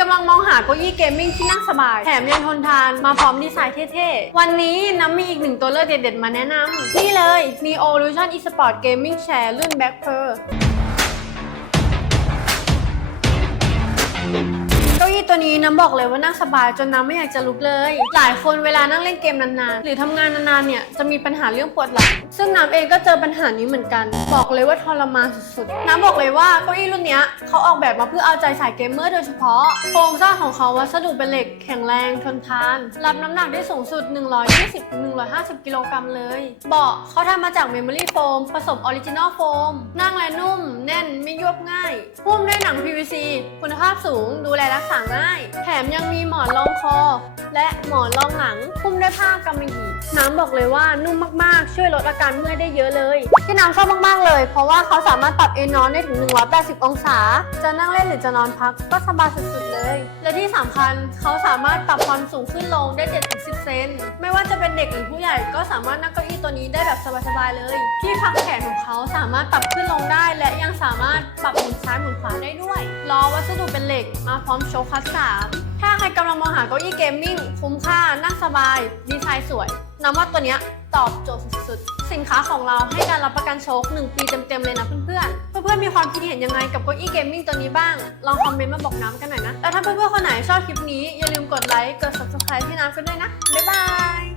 กำลังมองหาเก้าอี้เกมมิ่งที่นั่งสบาย แถมยังทนทาน มาพร้อมดีไซน์เท่ๆ วันนี้น้ำมีอีกหนึ่งตัวเลือกเด็ดๆ มาแนะนำนี่เลย Neo Lution Esport Gaming Chair รุ่น Back ตัวนี้น้ำบอกเลยว่านั่งสบายจนน้ำไม่อยากจะลุกเลย หลายคนเวลานั่งเล่นเกมนานๆ หรือทำงานนานๆเนี่ยจะมีปัญหาเรื่องปวดหลัง ซึ่งน้ำเองก็เจอปัญหานี้เหมือนกัน บอกเลยว่าทรมานสุดๆ น้ำบอกเลยว่าเก้าอี้รุ่นนี้เขาออกแบบมาเพื่อเอาใจสายเกมเมอร์โดยเฉพาะ โครงสร้างของเขาวัสดุเป็นเหล็กแข็งแรงทนทาน รับน้ำหนักได้สูงสุด 120-150 กิโลกรัมเลย เบาะเขาทำมาจากเมมโมรี่โฟมผสมออริจินอลโฟมนั่งและนุ่ม แน่นไม่ยวบง่ายหุ้มด้วยหนัง PVC คุณภาพสูงดูแลรักษาง่ายแถมยังมีหมอนรองคอ และหมอนรองหลังหุ้มด้วยผ้ากำมะหยี่น้ำบอกเลยว่านุ่มมากๆ ช่วยลดอาการเมื่อยได้เยอะเลย ที่น้ำชอบมากๆเลย เพราะว่าเขาสามารถปรับเอนนอนได้ถึง 180 องศา จะนั่งเล่นหรือจะนอนพักก็สบายสุดๆเลย และที่สำคัญเขาสามารถปรับความสูงขึ้นลงได้7-10เซนไม่ว่าจะเป็นเด็กหรือผู้ใหญ่ก็สามารถนั่งเก้าอี้ตัวนี้ได้แบบสบายๆเลย ที่พักแขนของเขาสามารถปรับขึ้นลงได้ และยังสามารถปรับหมุนซ้ายหมุนขวาได้ด้วย ล้อวัสดุเป็นเหล็ก มาพร้อมโชคคัสสามถ้าใครกำลังมองหาเก้าอี้เกมมิ่งคุ้มค่า นั่งสบาย ดีไซน์สวยน้ำว่าตัวเนี้ยตอบโจทย์สุดๆ สินค้าของเราให้การรับประกันโชค 1 ปีเต็มๆ เลยนะเพื่อนๆ เพื่อนๆ มีความคิดเห็นยังไงกับเก้าอี้เกมมิ่งตัวนี้บ้าง ลองคอมเมนต์มาบอกน้ำกันหน่อยนะ แล้วถ้าเพื่อนๆ คนไหนชอบคลิปนี้ อย่าลืมกดไลค์ กด subscribe ให้น้ำกันด้วยนะ บ๊ายบาย